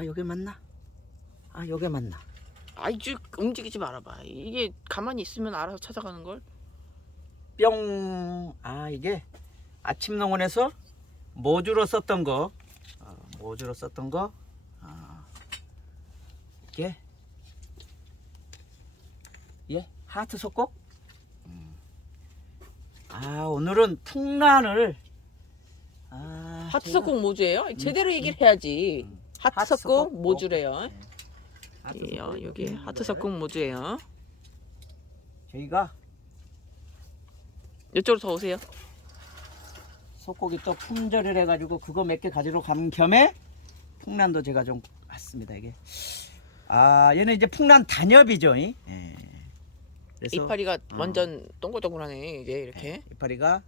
아 여기 맞나? 아 여기 맞나? 아이 쭉 움직이지 말아봐. 이게 가만히 있으면 알아서 찾아가는 걸. 뿅. 아 이게 아침 농원에서 모주로 썼던 거, 어, 모주로 썼던 거. 아, 이게 예 하트 속곡. 음. 아 오늘은 풍란을 아, 제가- 하트석공 모주예요? 제대로 얘기를 해야지. 음. 하트석공 하트석공 모주래요. 네. 하트 예, 속곡 여기 있는 하트석공 모주예요. 저희가 이쪽으로 더 오세요. 속고기 또 품절을 해가지고 그거 몇 개 가지러 간 겸에 풍란도 제가 좀 왔습니다 이게 아 얘는 이제 풍란 단엽이죠 이? 예. 그래서 이파리가 어. 완전 동글동글하네 이제 이렇게. 예, 이파리가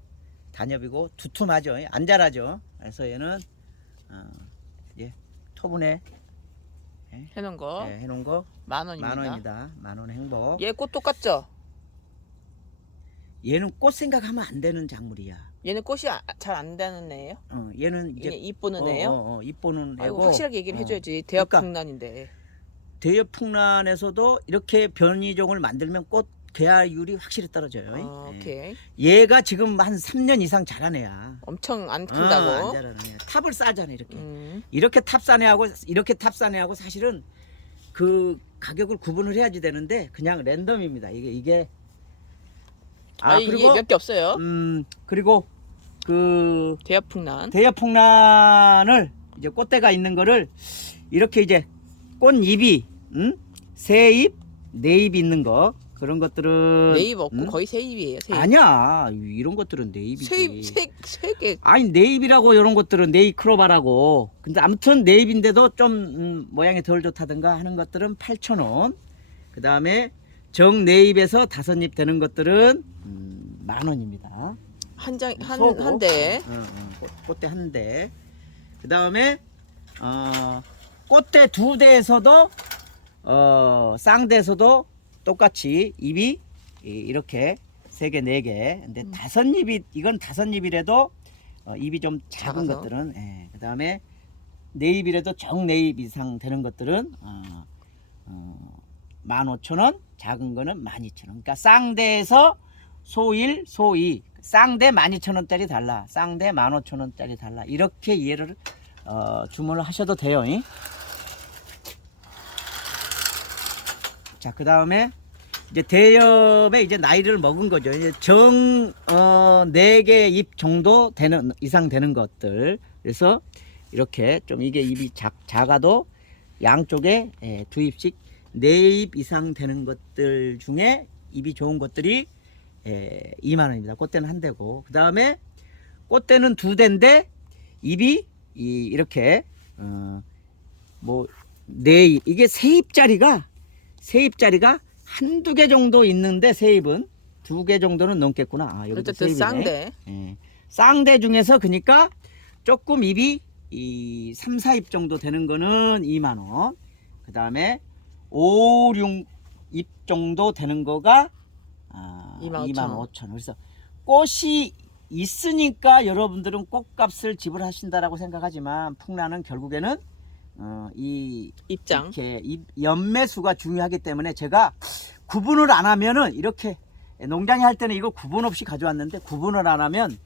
단엽이고 두툼하죠 이? 안 자라죠 그래서 얘는 어, 예, 토분에 해놓은 거 예, 해놓은 거 만 원입니다. 만 원입니다 만원 행복 얘 꽃 똑같죠? 얘는 꽃 생각하면 안 되는 작물이야 얘는 꽃이 잘 안 되는 애예요? 어, 얘는 이제 이쁘는 어, 애예요? 어, 어, 이뻐는 아이고 애고 확실하게 얘기를 어. 해줘야지 대합 그러니까 풍란인데 대엽 풍란에서도 이렇게 변이종을 만들면 꽃 개화율이 확실히 떨어져요. 어, 예. 오케이 얘가 지금 한 3년 이상 자란 애야. 엄청 안 어, 안 큰다고 자라는 애야. 탑을 싸잖아 이렇게. 음. 이렇게 탑싼 애하고 이렇게 탑싼 애하고 사실은 그 가격을 구분을 해야지 되는데 그냥 랜덤입니다. 이게 이게 아, 이게 몇개 없어요 음 그리고 그 대합 풍란 대엽 풍란을 이제 꽃대가 있는 거를 이렇게 이제 꽃잎이 음? 세 잎, 네 잎 있는 거 그런 것들은 네잎 없고 음? 거의 세잎이에요 세잎 아니야. 이런 것들은 네잎이지. 세잎 세세 개 아니 네잎이라고 이런 것들은 네잎크로바라고. 근데 아무튼 네잎인데도 좀 음, 모양이 덜 좋다든가 하는 것들은 8,000원. 그 다음에 정 네잎에서 다섯 잎 되는 것들은 음, 만 원입니다. 소고. 한장 한 한 대. 어, 어, 꽃- 꽃대 한 대. 그 다음에 어, 꽃대 두 대에서도 어, 쌍대에서도 똑같이 잎이 이- 이렇게 세 개, 네 개. 근데 음. 다섯 잎이 이건 다섯 잎이라도 어, 잎이 좀 작은 작아서. 것들은 예. 그 다음에 네 잎이라도 정네잎 이상 되는 것들은 어, 어, 15,000원, 작은 거는 12,000원. 그러니까 쌍대에서 소일, 소이, 쌍대 12,000원짜리 달라. 쌍대 15,000원짜리 달라. 이렇게 이해를 어, 주문을 하셔도 돼요. 잉? 자, 그 다음에 이제 대엽에 이제 나이를 먹은 거죠. 이제 정, 어, 4개 잎 정도 되는, 이상 되는 것들. 그래서 이렇게 좀 이게 잎이 작, 작아도 양쪽에 예, 두 잎씩 네 잎 이상 되는 것들 중에 잎이 좋은 것들이 예, 2만 원입니다. 꽃대는 한 대고 그 다음에 꽃대는 두 대인데 잎이 이, 이렇게 어, 뭐 네 잎 이게 세 잎짜리가 세 잎짜리가 한두 개 정도 있는데 세 잎은 두 개 정도는 넘겠구나. 아, 여기도 세 어쨌든 잎이네. 쌍대 예. 쌍대 중에서 그러니까 조금 잎이 이 3, 4잎 정도 되는 거는 2만 원. 그다음에 5, 6잎 정도 되는 거가 아, 25,000 2만 5천 원. 그래서 꽃이 있으니까 여러분들은 꽃값을 지불하신다라고 생각하지만 풍란은 결국에는 어, 이 입장 이렇게 이 연매수가 중요하기 때문에 제가 구분을 안 하면은 이렇게 농장에 할 때는 이거 구분 없이 가져왔는데 구분을 안 하면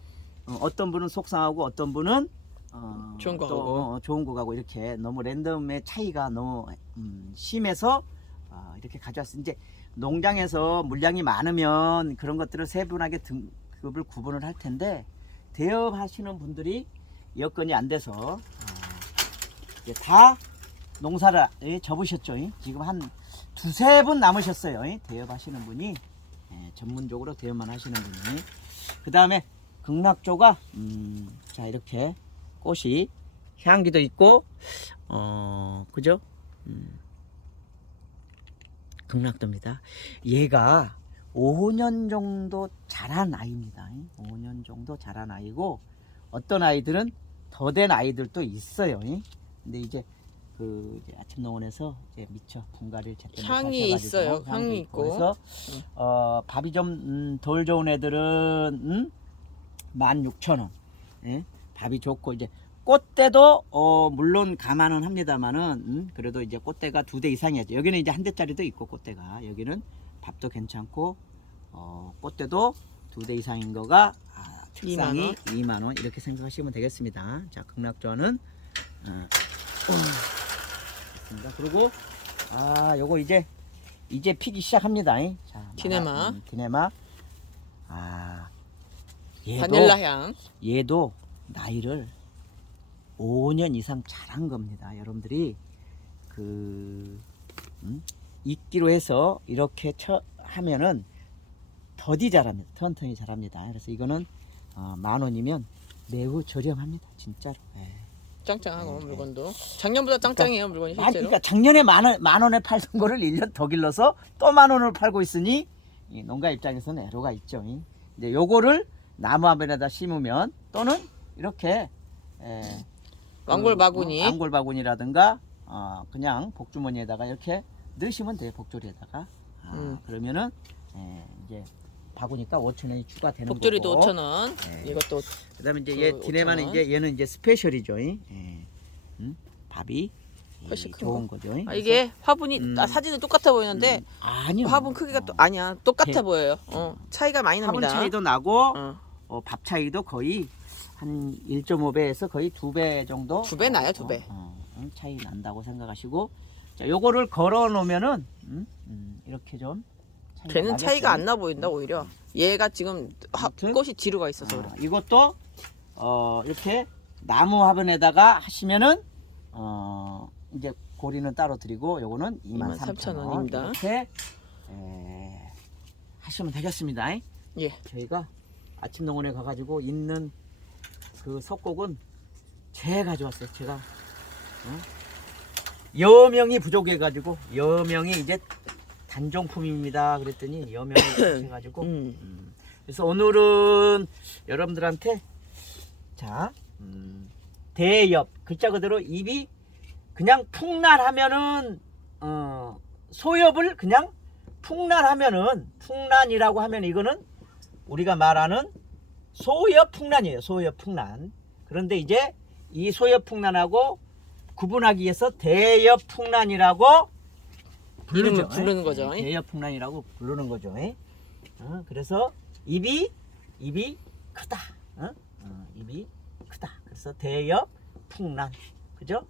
어, 어떤 분은 속상하고 어떤 분은 어, 좋은 거. 어, 좋은 거 가고 이렇게 너무 랜덤의 차이가 너무 음, 심해서 어, 이렇게 가져왔어요. 이제 농장에서 물량이 많으면 그런 것들을 세분하게 등급을 구분을 할 텐데 대업하시는 분들이 여건이 안 돼서 어, 이제 다 농사를 예, 접으셨죠. 예? 지금 한 두세 분 남으셨어요. 예? 대업하시는 분이 예, 전문적으로 대업만 하시는 분이 그 다음에 극락조가 음, 자 이렇게 꽃이 향기도 있고 어 그죠? 음, 극락도입니다. 얘가 5년 정도 자란 아이입니다. 5년 정도 자란 아이고 어떤 아이들은 더 된 아이들도 있어요. 근데 이제 그 이제 아침 농원에서 이제 미처 분갈이를 제때 못 향이 있어요. 향이 있고. 그래서 응. 어 밥이 좀덜 좋은 애들은 음? 16,000원. 예? 밥이 좋고 이제 꽃대도 어 물론 감안은 합니다만은 음, 그래도 이제 꽃대가 두 대 이상이었죠. 여기는 이제 한 대짜리도 있고 꽃대가 여기는 밥도 괜찮고 어 꽃대도 두 대 이상인 거가 아, 책상이 2만 원 이렇게 생각하시면 되겠습니다. 자 극락조화는 어, 됐습니다. 그리고 아 요거 이제 이제 피기 시작합니다. 잉? 자 디네마. 음, 디네마 아 얘도 바닐라 향. 얘도 나이를 5년 이상 자란 겁니다. 여러분들이 그 음? 익기로 해서 이렇게 쳐 하면은 더디 자랍니다. 턴턴히 자랍니다. 그래서 이거는 어, 만 원이면 매우 저렴합니다. 진짜로. 예. 짱짱하고 네, 물건도. 작년보다 짱짱해요 물건이 만, 실제로. 그러니까 작년에 만, 원, 만 원에 팔던 거를 1년 더 길러서 또 만 원을 팔고 있으니 이 농가 입장에서는 애로가 있죠. 이. 근데 요거를 나무 화분에다 심으면 또는 이렇게 에, 왕골 그, 바구니. 어, 왕골 바구니라든가 어, 그냥 복주머니에다가 이렇게 넣으시면 돼요. 복조리에다가. 아, 음. 그러면은 에, 이제 바구니가 5천 원이 추가되는 복조리도 거고. 5천 원. 네. 이것도 그다음에 이제 그얘 디네마는 5,000원. 이제 얘는 이제 스페셜이죠. 이. 예. 음? 밥이 이 훨씬 큰 좋은 거 죠. 아, 이게 화분이 음. 아, 사진은 똑같아 보이는데 음, 아니요. 화분 크기가 또 어. 아니야 똑같아 대- 보여요. 어 차이가 많이 화분 납니다. 차이도 나고 어. 어, 밥 차이도 거의 한 1.5배에서 거의 2배 정도. 두배 나요, 두 배. 어, 어, 차이 난다고 생각하시고 자, 요거를 걸어 놓으면은 음, 음, 이렇게 좀 걔는 나겠어요. 차이가 안 나 보인다 오히려. 얘가 지금 하, 아무튼. 꽃이 뒤로 가 있어서 그래. 어, 이것도 어, 이렇게 나무 화분에다가 하시면은 어, 이제 고리는 따로 드리고 요거는 23,000원 23,000원 입니다. 이렇게 에, 하시면 되겠습니다. 예. 저희가 아침 농원에 가가지고 있는 그 석곡은 제가 가져왔어요. 제가 어? 여명이 부족해가지고 여명이 이제 단종품입니다. 그랬더니 여명이 부족해가지고 음. 음, 그래서 오늘은 여러분들한테 자 음, 대엽 글자 그대로 입이 그냥 풍란하면은 어, 소엽을 그냥 풍란하면은 풍란이라고 하면 이거는 우리가 말하는 소엽 풍란이에요. 소엽 풍란. 그런데 이제 이 소엽 풍란하고 구분하기 위해서 대엽 풍란이라고 부르죠. 이름을 부르는 거죠. 예, 대엽 풍란이라고 부르는 거죠. 예. 어, 그래서 입이 입이 크다. 어? 어, 입이 크다. 그래서 대엽 풍란. 그죠?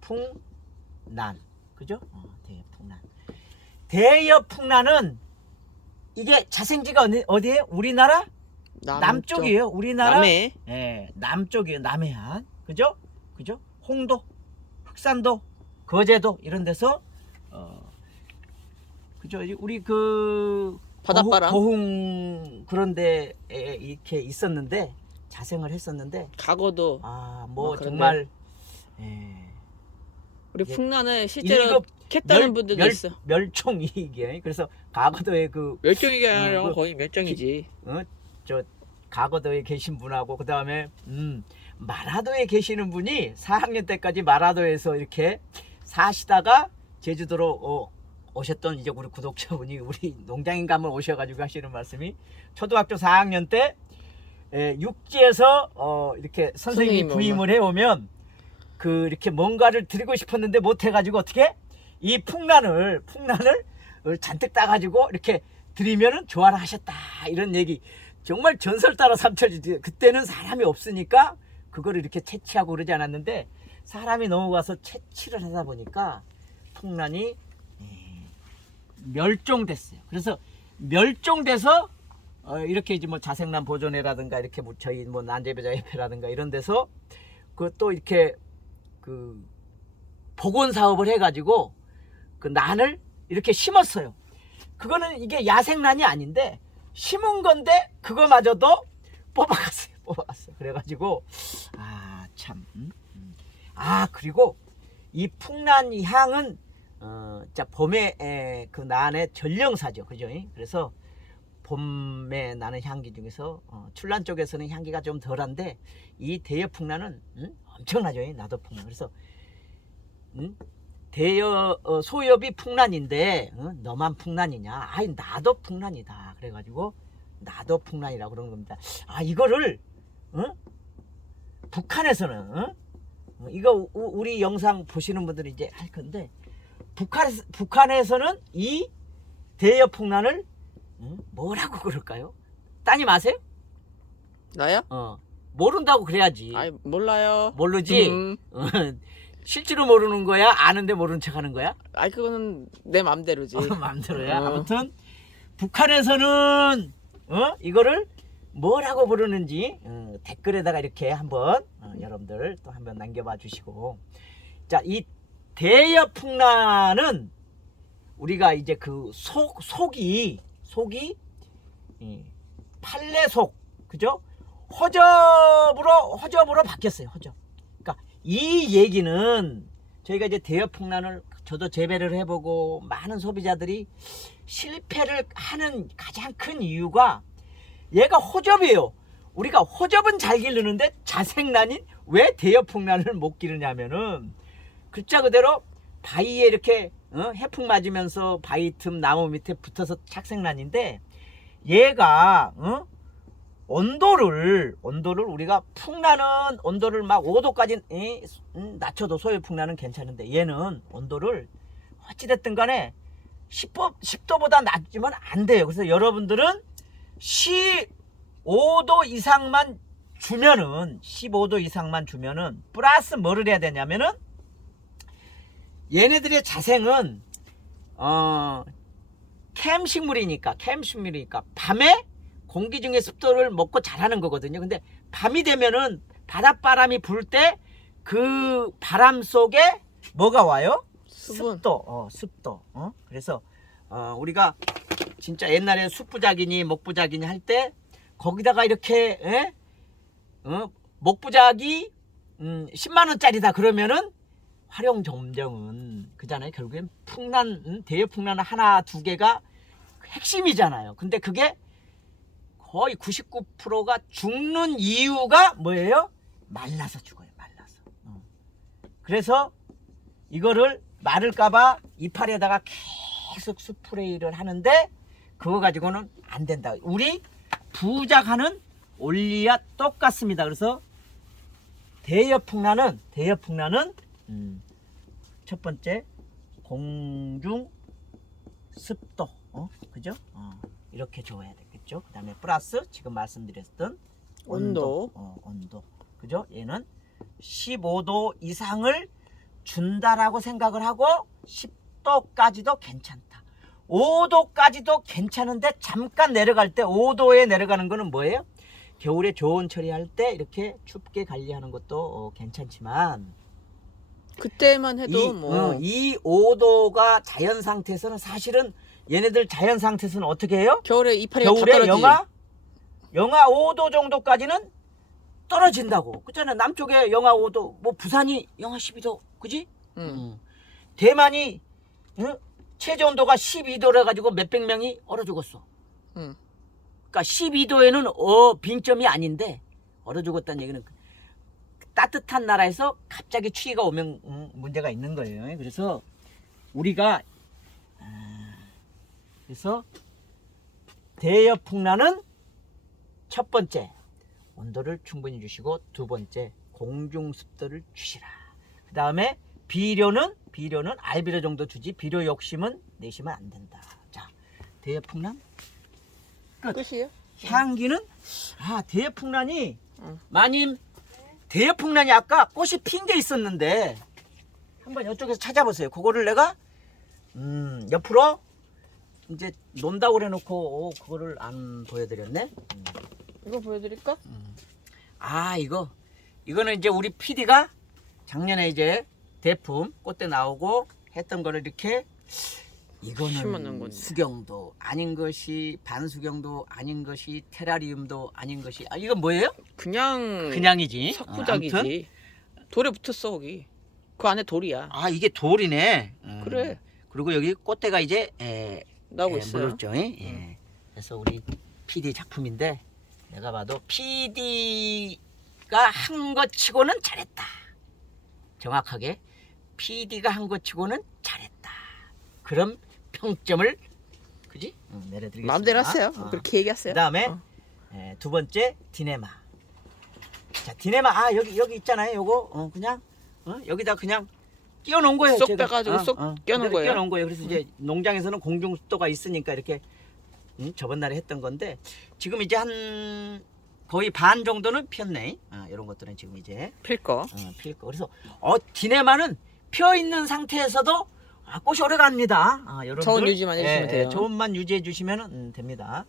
풍란. 그죠? 어, 대엽 풍란. 대엽 풍란은 이게 자생지가 어디, 어디에? 우리나라 남쪽. 남쪽 이에요. 우리나라 남해. 예, 남쪽이에요. 남해안. 그죠? 그죠? 홍도, 흑산도, 거제도 이런 데서 어 그죠? 이- 우리 그 바닷바람. 거후- 거흥 그런 데에 이렇게 있었는데 자생을 했었는데 과거도 아, 뭐 아, 그런데? 정말 예. 우리 예. 풍란을 실제로 캤다는 분들도 멸, 있어. 멸종위기에 그래서 과거도에 그 멸종이가 어, 아니라 그- 거의 멸종이지. 어, 저 가거도에 계신 분하고 그 다음에 음, 마라도에 계시는 분이 4학년 때까지 마라도에서 이렇게 사시다가 제주도로 어, 오셨던 이제 우리 구독자분이 우리 농장인 가면 오셔가지고 하시는 말씀이 초등학교 4학년 때 에, 육지에서 어, 이렇게 선생님이 부임을 해오면 그 이렇게 뭔가를 드리고 싶었는데 못 해가지고 어떻게? 이 풍란을 풍란을 잔뜩 따가지고 이렇게 드리면은 좋아라 하셨다. 이런 얘기. 정말 전설 따라 삼켜지지. 그때는 사람이 없으니까 그거를 이렇게 채취하고 그러지 않았는데 사람이 넘어가서 채취를 하다 보니까 풍란이 에, 멸종됐어요. 그래서 멸종돼서 어, 이렇게 이제 뭐 자생란 보존회라든가 이렇게 뭐 저희 뭐 난제배자 협회라든가 이런 데서 그 또 이렇게 그 복원 사업을 해가지고 그 난을 이렇게 심었어요. 그거는 이게 야생란이 아닌데 심은 건데 그거마저도 뽑아갔어요. 뽑아갔어요. 그래가지고 아 참. 음, 음. 아 그리고 이 풍란 향은 어, 자 봄에 에, 그 난의 전령사죠, 그죠? 그래서 봄에 나는 향기 중에서 어, 출란 쪽에서는 향기가 좀 덜한데 이 대여 풍란은 음? 엄청나죠, 이 나도 풍란. 그래서 음? 대여 어, 소엽이 풍란인데 어? 너만 풍란이냐? 아이 나도 풍란이다. 그래가지고 나도 풍란이라고 그러는 겁니다. 아 이거를 어? 북한에서는 어? 어, 이거 우- 우리 영상 보시는 분들이 이제 할 건데 북한 북한에서는 이 대여 풍란을 어, 뭐라고 그럴까요? 따님 아세요? 나야? 어 모른다고 그래야지. 아이 몰라요. 모르지. 음. 어, 실제로 모르는 거야? 아는데 모르는 척 하는 거야? 아이 그거는 내 맘대로지. 어, 마음대로야. 어. 아무튼 북한에서는 어 이거를 뭐라고 부르는지 어, 댓글에다가 이렇게 한번 어, 여러분들 또 한번 남겨봐 주시고 자 이 대여풍란은 우리가 이제 그 속 속이 속이 이 판례속 그죠 허접으로 허접으로 바뀌었어요 허접 그러니까 이 얘기는 저희가 이제 대여풍란을 저도 재배를 해보고 많은 소비자들이 실패를 하는 가장 큰 이유가 얘가 호접이에요. 우리가 호접은 잘 기르는데 자생란이 왜 대여풍란을 못 기르냐면은 글자 그대로 바위에 이렇게 어? 해풍 맞으면서 바위 틈 나무 밑에 붙어서 착생란인데 얘가 어? 온도를 온도를 우리가 풍란은 온도를 막 5도까지 음, 낮춰도 소유 풍란은 괜찮은데 얘는 온도를 어찌됐든 간에 10도, 10도보다 낮으면 안 돼요. 그래서 여러분들은 15도 이상만 주면은 15도 이상만 주면은 플러스 뭐를 해야 되냐면은 얘네들의 자생은 어 캠 식물이니까 캠 식물이니까 밤에 공기 중에 습도를 먹고 자라는 거거든요. 근데 밤이 되면은 바닷바람이 불 때 그 바람 속에 뭐가 와요? 수분. 습도, 어, 습도. 어? 그래서 어, 우리가 진짜 옛날에 숯부작이니 목부작이니 할 때 거기다가 이렇게 에? 어? 목부작이 음, 10만 원짜리다 그러면은 활용 점정은 그잖아요. 결국엔 풍란 음, 대여풍란 하나 두 개가 핵심이잖아요. 근데 그게 거의 99%가 죽는 이유가 뭐예요? 말라서 죽어요. 말라서. 어. 그래서 이거를 마를까봐 이파리에다가 계속 스프레이를 하는데 그거 가지고는 안 된다. 우리 부작하는 올리와 똑같습니다. 그래서 대여풍란은 대여풍란은 음, 첫 번째 공중 습도 어? 그죠? 어, 이렇게 줘야 되겠죠. 그 다음에 플러스 지금 말씀드렸던 온도. 어, 온도 그죠? 얘는 15도 이상을 준다라고 생각을 하고 10도까지도 괜찮다. 5도까지도 괜찮은데 잠깐 내려갈 때 5도에 내려가는 거는 뭐예요? 겨울에 좋은 처리할 때 이렇게 춥게 관리하는 것도 어, 괜찮지만 그때만 해도 이, 뭐 어, 이 5도가 자연 상태에서는 사실은 얘네들 자연 상태에서는 어떻게 해요? 겨울에 이파리가 다 겨울에. 영하 영하 5도 정도까지는 떨어진다고. 그잖아 남쪽에 영하 5도, 뭐 부산이 영하 12도, 그지? 응. 음. 대만이 응? 최저 온도가 12도래 가지고 몇백 명이 얼어 죽었어. 응. 그러니까 12도에는 어 빈점이 아닌데 얼어 죽었다는 얘기는 그 따뜻한 나라에서 갑자기 추위가 오면 음, 문제가 있는 거예요. 그래서 우리가 아, 그래서 대여풍란은 첫 번째 온도를 충분히 주시고 두 번째 공중 습도를 주시라. 그 다음에 비료는 비료는 알비료 정도 주지 비료 욕심은 내시면 안 된다. 자 대여풍란 끝이에요? 향기는 아 대여풍란이 응. 마님 대여풍란이 아까 꽃이 핀 게 있었는데 한번 이쪽에서 찾아보세요. 그거를 내가 음 옆으로 이제 논다고 그래놓고 오, 그거를 안 보여드렸네. 음. 이거 보여드릴까? 아 이거 이거는 이제 우리 PD가 작년에 이제 대품 꽃대 나오고 했던 거를 이렇게 이거는. 수경도 아닌 것이 반수경도 아닌 것이 테라리움도 아닌 것이 아 이건 뭐예요? 그냥 그냥이지. 어, 석부작이지. 아무튼 돌에 붙었어 거기. 그 안에 돌이야. 아 이게 돌이네. 음. 그래. 그리고 여기 꽃대가 이제 에, 나오고 에, 있어요. 물었죠. 예. 그래서 우리 PD 작품인데 내가 봐도 PD가 한 것 치고는 잘했다. 정확하게 PD가 한 것 치고는 잘했다. 그런 평점을 그지? 응, 내려드리겠습니다. 마음대로 하세요. 어. 그렇게 얘기하세요. 그다음에 어. 에, 두 번째 디네마. 자 디네마 아 여기 여기 있잖아요. 요거 어, 그냥 어? 여기다 그냥 끼워 놓은 거예요. 쏙 제가. 빼가지고 쏙 끼워 놓은 그대로 거예요? 끼워 놓은 거예요. 그래서 이제 농장에서는 공중 습도가 있으니까 이렇게 음, 저번 날에 했던 건데 지금 이제 한 거의 반 정도는 피었네. 아, 이런 것들은 지금 이제 필 거. 어, 필 거. 그래서 어 디네마는 피어 있는 상태에서도 아, 꽃이 오래 갑니다. 아, 여러분들 저온 유지만 해주시면 돼요. 저온만 유지해 주시면 음, 됩니다.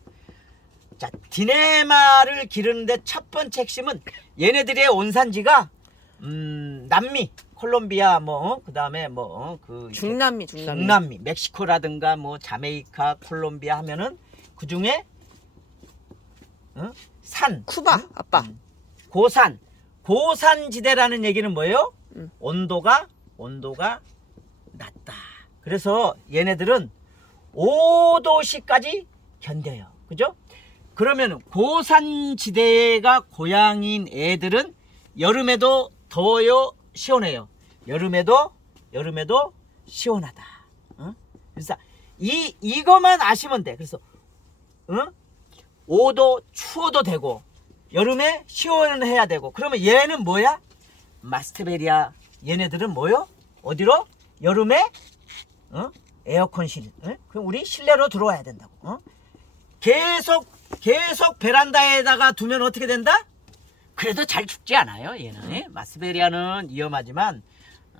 자, 디네마를 기르는데 첫 번째 핵심은 얘네들의 온산지가 음, 남미, 콜롬비아 뭐 그다음에 뭐그 중남미 중남미. 중남미, 멕시코라든가 뭐 자메이카, 콜롬비아 하면은 그 중에 어? 산, 쿠바 아빠. 고산, 고산지대라는 얘기는 뭐예요? 음. 온도가 온도가 낮다. 그래서 얘네들은 5도씨까지 견뎌요. 그죠? 그러면 고산지대가 고향인 애들은 여름에도 더워요, 시원해요. 여름에도 여름에도 시원하다. 어? 그래서 이 이거만 아시면 돼. 그래서 어? 5도 추워도 되고 여름에 시원해야 되고 그러면 얘는 뭐야? 마스테베리아 얘네들은 뭐요? 어디로? 여름에 어? 에어컨실 어? 그럼 우리 실내로 들어와야 된다고 어? 계속 계속 베란다에다가 두면 어떻게 된다? 그래도 잘 죽지 않아요 얘는 예? 마스베리아는 위험하지만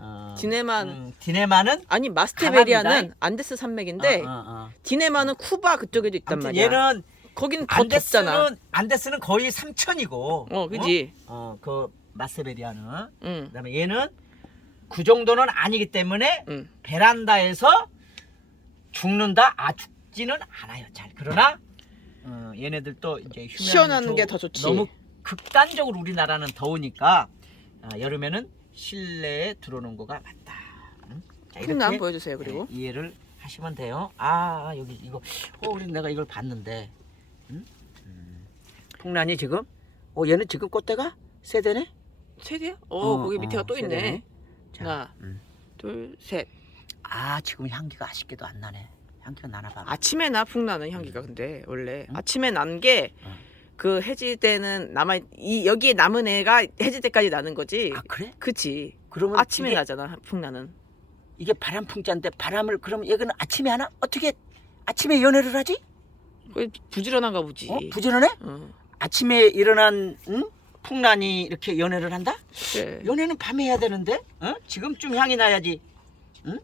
어, 디네만- 음, 디네마는 아니 마스테베리아는 강합니다. 안데스 산맥인데 어, 어, 어. 디네마는 쿠바 그쪽에도 있단 말이야. 얘는 거기는 더 덥잖아. 안데스는 안데스는 거의 3천이고 어, 그지. 어, 그 마스베리아는 응. 그다음에 얘는 그 정도는 아니기 때문에 응. 베란다에서 죽는다. 아 죽지는 않아요. 잘 그러나 어, 얘네들도 이제 휴면 시원한 조- 게더 좋지. 너무 극단적으로 우리나라는 더우니까 아, 여름에는 실내에 들어오는 거가 맞다. 응? 자, 풍남 보여주세요. 그리고 네, 이해를 하시면 돼요. 아 여기 이거 어 우리 내가 이걸 봤는데 응? 음. 풍란이 지금 어 얘는 지금 꽃대가 세대네. 세대? 어, 어, 거기 밑에가 어, 또 있네. 세대네. 자, 하나, 음. 둘, 셋. 아 지금 향기가 아쉽게도 안 나네. 향기가 나나 봐. 아침에 나 풍 나는 향기가 근데 원래 응? 아침에 난게 어. 그 해질 때는 남아 이 여기에 남은 애가 해질 때까지 나는 거지. 아 그래? 그치. 그러면 아침에 이게, 나잖아 풍 나는. 이게 바람 풍자인데 바람을 그러면 얘는 아침에 하나? 어떻게 아침에 연애를 하지? 그 부지런한가 보지. 어? 부지런해? 어, 아침에 일어난 응? 풍란이 이렇게 연애를 한다? 그래. 연애는 밤에 해야 되는데? 어? 지금쯤 향이 나야지.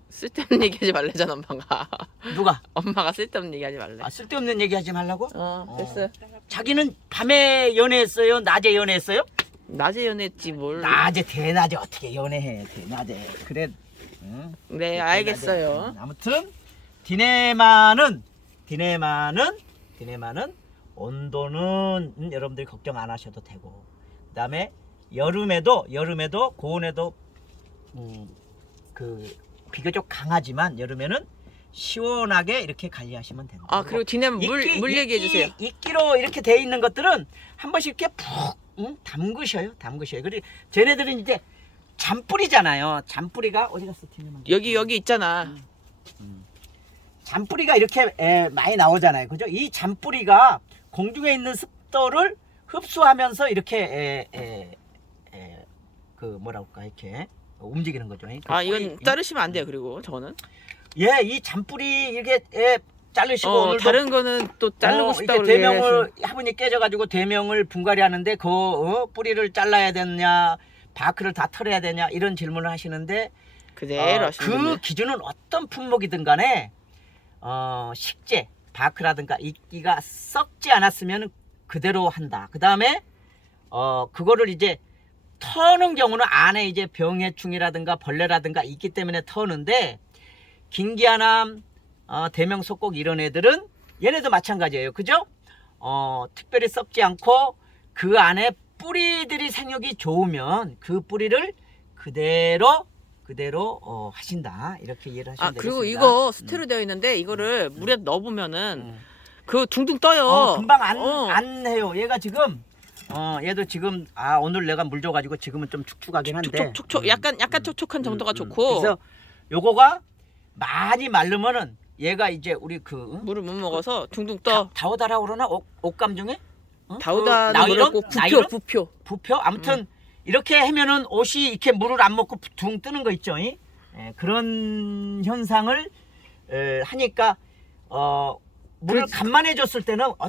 쓸데없는 얘기하지 말래잖아 엄마가. 누가? 엄마가 쓸데없는 얘기하지 말래. 아, 쓸데없는 얘기 하지 말라고? 어 어. 됐어. 자기는 밤에 연애했어요? 낮에 연애했어요? 낮에 연애했지 뭘. 낮에 대낮에 어떻게 연애해? 대낮에 그래. 응? 네. 알겠어요. 음, 아무튼 디네마는 디네마는 디네마는 온도는 음, 여러분들이 걱정 안 하셔도 되고 그다음에 여름에도 여름에도 고온에도 음, 그 비교적 강하지만 여름에는 시원하게 이렇게 관리하시면 된다. 아 그리고 뒤에 물물 얘기해 주세요. 이끼로 이렇게 돼 있는 것들은 한 번씩 이렇게 푹 응? 담그셔요. 담그셔요. 그리고 쟤네들은 이제 잔뿌리잖아요. 잔뿌리가 어디 갔어? 디네마. 여기 여기 있잖아. 잔뿌리가 이렇게 에, 많이 나오잖아요. 그죠? 이 잔뿌리가 공중에 있는 습도를 흡수하면서 이렇게 에, 에, 에, 그 뭐라 그럴까 이렇게 움직이는 거죠. 그 아 이건 뿌리- 자르시면 안 돼요. 그리고 저거는. 예, 이 잔뿌리 이렇게 에, 자르시고 어 오늘도 다른 거는 또 자르고 어, 싶다고 이렇게 대명을 화분이 깨져가지고 대명을 분갈이 하는데 그 어, 뿌리를 잘라야 되느냐 바크를 다 털어야 되냐 이런 질문을 하시는데 그대로 어, 하시면 그 됩니다. 기준은 어떤 품목이든 간에 어, 식재 바크라든가 이끼가 썩지 않았으면 그대로 한다. 그 다음에 어 그거를 이제 터는 경우는 안에 이제 병해충이라든가 벌레라든가 있기 때문에 터는데 긴기아남, 어, 대명속곡 이런 애들은 얘네도 마찬가지예요. 그죠? 어 특별히 썩지 않고 그 안에 뿌리들이 생육이 좋으면 그 뿌리를 그대로 그대로 어, 하신다 이렇게 이해를 하시면 아 되겠습니다. 그리고 이거 스테로 되어 있는데 이거를 물에 넣어보면은 음. 그 둥둥 떠요. 어, 금방 안, 어. 안 해요. 얘가 지금 어 얘도 지금 아 오늘 내가 물 줘가지고 지금은 좀 축축하긴 한데 촉촉촉 음, 약간 약간 음, 촉촉한 음, 정도가 음. 좋고 그래서 요거가 많이 마르면은 얘가 이제 우리 그 응? 물을 못 먹어서 둥둥 다, 떠. 다우다라 그러나 옥, 옥감 중에 어? 다우다는 그 나일론? 모르고 부표 나일론? 부표. 부표 아무튼 이렇게 하면은 옷이 이렇게 물을 안 먹고 둥 뜨는 거 있죠. 이? 예, 그런 현상을 에, 하니까 어, 물을 그렇지. 간만에 줬을 때는 어,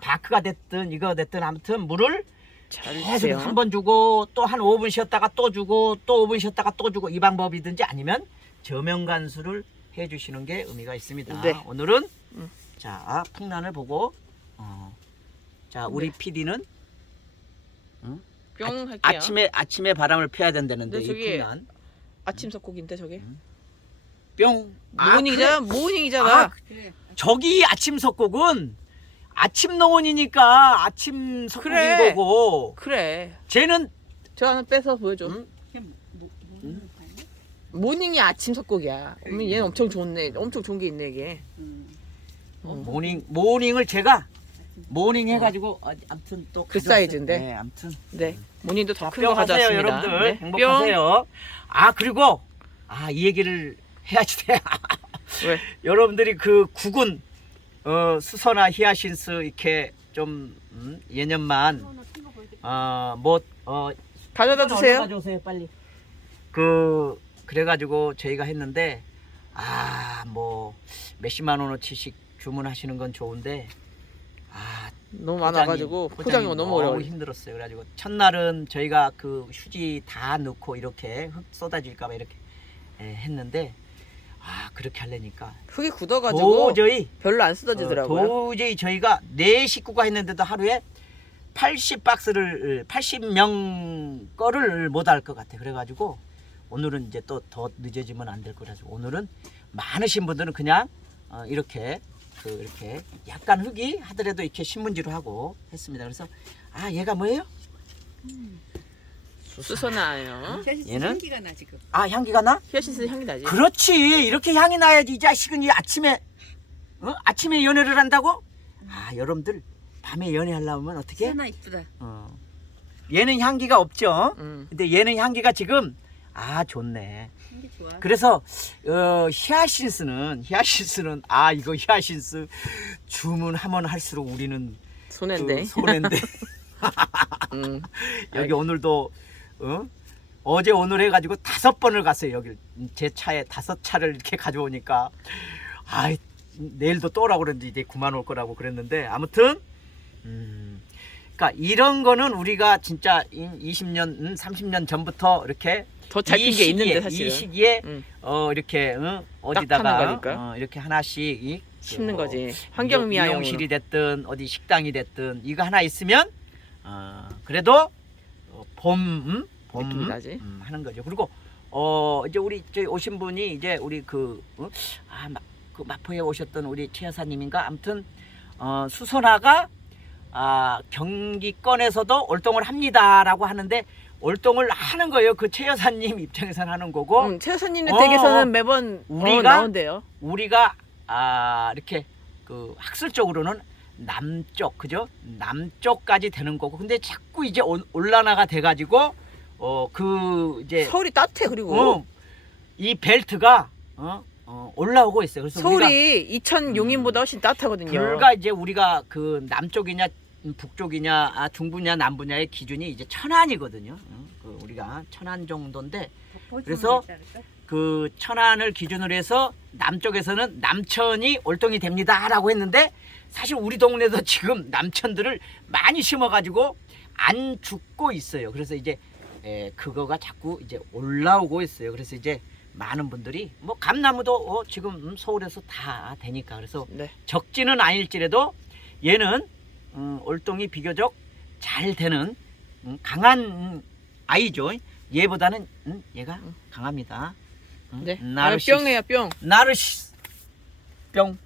다크가 됐든 이거 됐든 아무튼 물을 잘 계속. 한 번 주고 또 한 5분 쉬었다가 또 주고 또 5분 쉬었다가 또 주고 이 방법이든지 아니면 저명 간수를 해 주시는 게 의미가 있습니다. 네. 오늘은 음. 자 풍란을 보고 어, 자 우리 네. PD는 뿅 할게요. 아침에 아침에 바람을 펴야 된다는데 네, 이 저기 풍란 아침 석곡인데 저게. 뿅 아, 모닝이잖아. 그래. 모닝이잖아. 아, 저기 아침 석곡은 아침 농원이니까 아침 석곡인 그래. 거고 그래. 쟤는 저 하나 빼서 보여줘. 음? 모닝이 아침 석곡이야. 어머니 얘는 엄청 좋네. 엄청 좋은 게 있네 이게. 어. 모닝 모닝을 제가 모닝 해가지고 어, 아무튼 또 그 가져왔어요. 사이즈인데? 네, 아무튼 네. 모닝도 더 자, 큰거 가져왔습니다. 여러분들 네. 행복하세요. 아 그리고 아 이 얘기를 해야지 돼. 뿅. 왜? 여러분들이 그 국은 어, 수서나 히아신스 이렇게 좀 음, 예년만 어뭐 어, 가져다 주세요. 가져오세요 빨리. 그 그래가지고 저희가 했는데 아 뭐 몇십만 원어치씩 주문하시는 건 좋은데 아 너무 많아가지고 포장이 너무 어려워. 힘들었어요. 그래가지고 첫날은 저희가 그 휴지 다 넣고 이렇게 흙 쏟아질까봐 이렇게 예, 했는데 아 그렇게 하려니까 흙이 굳어가지고 도저히 별로 안 어, 쓰러지더라고요. 도저히 저희가 네 식구가 했는데도 하루에 80박스를 80명 거를 못 할 것 같아. 그래가지고 오늘은 이제 또 더 늦어지면 안 될 거라서 오늘은 많으신 분들은 그냥 어, 이렇게 그 이렇게 약간 흙이 하더라도 이렇게 신문지로 하고 했습니다. 그래서 아 얘가 뭐예요? 수선아요. 얘는? 향기가 나 지금. 아 향기가 나? 히아신스 향이 나지. 그렇지 이렇게 향이 나야지 이 자식은 이 아침에 어? 아침에 연애를 한다고? 아 여러분들 밤에 연애하려면 어떻게? 하나 이쁘다. 어. 얘는 향기가 없죠. 음. 근데 얘는 향기가 지금 아 좋네. 향기 좋아. 그래서 어, 히아신스는 히아신스는 아 이거 히아신스 주문하면 할수록 우리는 손해인데. 그 손해인데 음. 여기 오늘도 어? 어제 오늘 해가지고 다섯 번을 갔어요 여기 제 차에 다섯 차를 이렇게 가져오니까 아 내일도 또 오라고 그랬는데 이제 그만 올 거라고 그랬는데 아무튼 음 그러니까 이런 거는 우리가 진짜 20년 30년 전부터 이렇게 더잘핀게이 있는데 사실은. 이 시기에 음. 어 이렇게 어, 하는 어디다가. 어, 이렇게 하나씩 이, 심는 뭐 거지. 환경 미화용으로. 미용실이 됐든 어디 식당이 됐든 이거 하나 있으면 어, 그래도 어, 봄, 음? 봄 느낌이 나지. 음, 하는 거죠. 그리고 어 이제 우리 저기 오신 분이 이제 우리 그 어? 아, 마, 그 마포에 오셨던 우리 최 여사님인가 아무튼 어, 수선화가 아, 경기권에서도 올동을 합니다라고 하는데 올동을 하는 거예요. 그 최 여사님 입장에서는 하는 거고 음, 최 여사님 어, 댁에서는 매번 우리가 어, 나온대요. 우리가 아 이렇게 그 학술적으로는 남쪽 그죠 남쪽까지 되는 거고 근데 자꾸 이제 올- 올라나가 돼가지고 어 그 이제 서울이 따뜻해 그리고 어, 이 벨트가 어, 어, 올라오고 있어요. 그래서 서울이 이천 용인보다 훨씬 따뜻하거든요. 불과 이제 우리가 그 남쪽이냐 북쪽이냐 아, 중부냐 남부냐의 기준이 이제 천안이거든요. 어, 그 우리가 천안 정도인데 그래서 그 천안을 기준으로 해서 남쪽에서는 남천이 올동이 됩니다라고 했는데 사실 우리 동네도 지금 남천들을 많이 심어가지고 안 죽고 있어요. 그래서 이제 에, 그거가 자꾸 이제 올라오고 있어요. 그래서 이제 많은 분들이 뭐 감나무도 어, 지금 음, 서울에서 다 되니까 그래서 네. 적지는 아닐지라도 얘는 음, 올동이 비교적 잘 되는 음, 강한 음, 아이죠. 얘보다는 음, 얘가 강합니다. 음, 네. 나르시스. 뿅이에요 뿅. 나르시스 뿅